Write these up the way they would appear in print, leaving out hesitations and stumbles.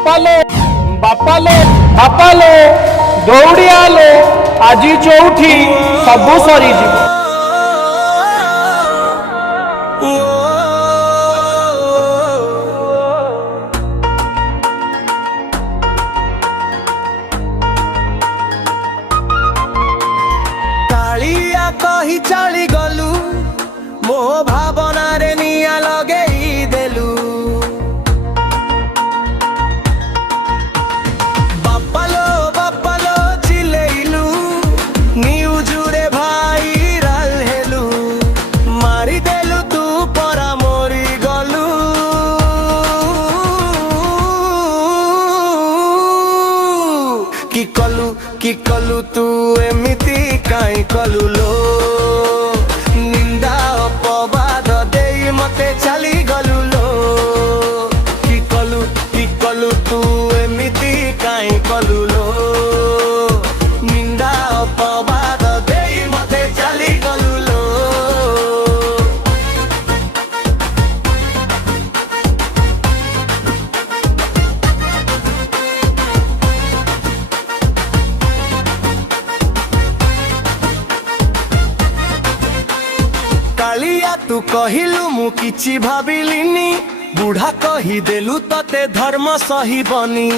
ବାପାଲୋ ବାପାଲୋ ବାପାଲୋ ଦୌଡ଼ି ଆଲୋ ଆଜି ଚଉଠି ସବୁ ସରିଯିବ। କାଳିଆ କହି ଚାଲି ଗଲୁ ମୋ ଭାବନାରେ ନିଆଁ ଲଗେଇ ଦେଲୁ। ବାପାଲୋ ବାପାଲୋ ଚିଲେଇଲୁ ନ୍ୟୁଜରେ ଭାଇରାଲ ହେଲୁ। ମାରିଦେଲୁ ତୁ ପରା ମରି ଗଲୁ। କି କଲୁ ତୁ ଏମିତି କାଇଁ କଲୁ ଲୋ। ନିନ୍ଦା ଅପବାଦ ଦେଇ ମତେ ଚାଲି ଗଲୁ ଲୋ। କି କଲୁ ତୁ ଏମିତି କାଇଁ କଲୁ ଲୋ। ନିନ୍ଦା ଅପବାଦ ଦେଇ ମତେ ଚାଲି ଗଲୁ ଲୋ। କାଳିଆ ତୁ କହିଲୁ ମୁଁ କିଛି ଭାବିଲିନି। ବୁଢା କହିଦେଲୁ ତତେ ଧର୍ମ ସହିବନି।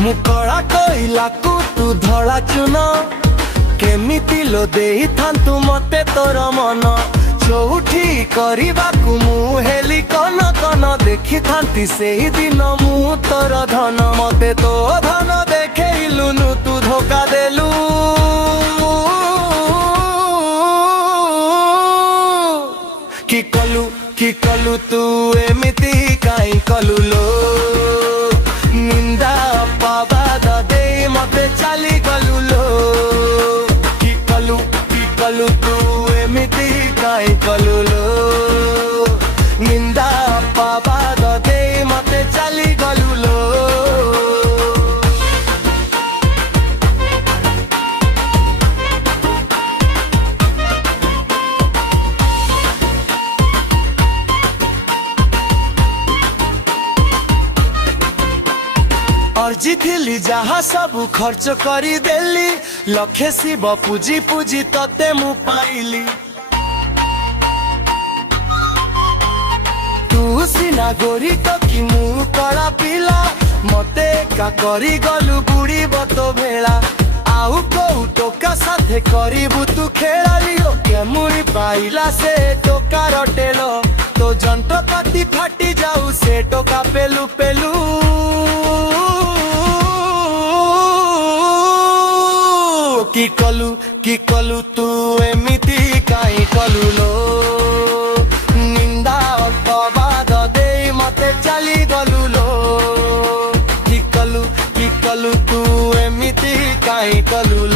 ମୁଁ କଳା କହିଲାକୁ ତୁ ଧଳା ଚୁନ। କେମିତି ଲୋ ଦେଇଥାନ୍ତୁ ମତେ ତୋର ମନ। ଚଉଠି କରିବାକୁ ମୁଁ ହେଲି କନ କନ। ଦେଖିଥାନ୍ତି ସେହି ଦିନ ମୁଁ ତୋର ଧନ। ମତେ ତୋ ଧନ ଦେଖେଇଲୁନୁ ତୁ ଧୋକା ଦେଲୁ। କି କଲୁ ତୁ ଏମିତି କାଇଁ କଲୁ ଲୋ। ନିନ୍ଦା ଅପବାଦ ଦେଇ ମତେ ଚାଲି ଗଲୁ ଲୋ। କି କଲୁ ତୁ ଏମିତି କାଇଁ କଲୁ ଲୋ। ନିନ୍ଦା ଅପବାଦ ଦେଇ ମତେ ଚାଲି ଗଲୁ ଲୋ। अर्जिथिली जहा सब खर्च करी देली। लखे शिव पूजी पूजी तते मु पाइली। तू सिना गोरी तो कि मु कड़ा पिला। मते का करी गलु बुड़ी बतो भेला। आउ कोउ टोका साथे करीबु तू खेलालियो। केमुरी पाइला से टोका रटेलो। तो जंट पाटी फाटी जाऊ से टोका पेलू पेलू। କି କଲୁ ତୁ ଏମିତି କାଇଁ କଲୁ ଲୋ। ନିନ୍ଦା ଅପବାଦ ଦେଇ ମତେ ଚାଲି ଗଲୁ ଲୋ। କି କଲୁ ତୁ ଏମିତି କାଇଁ କଲୁ।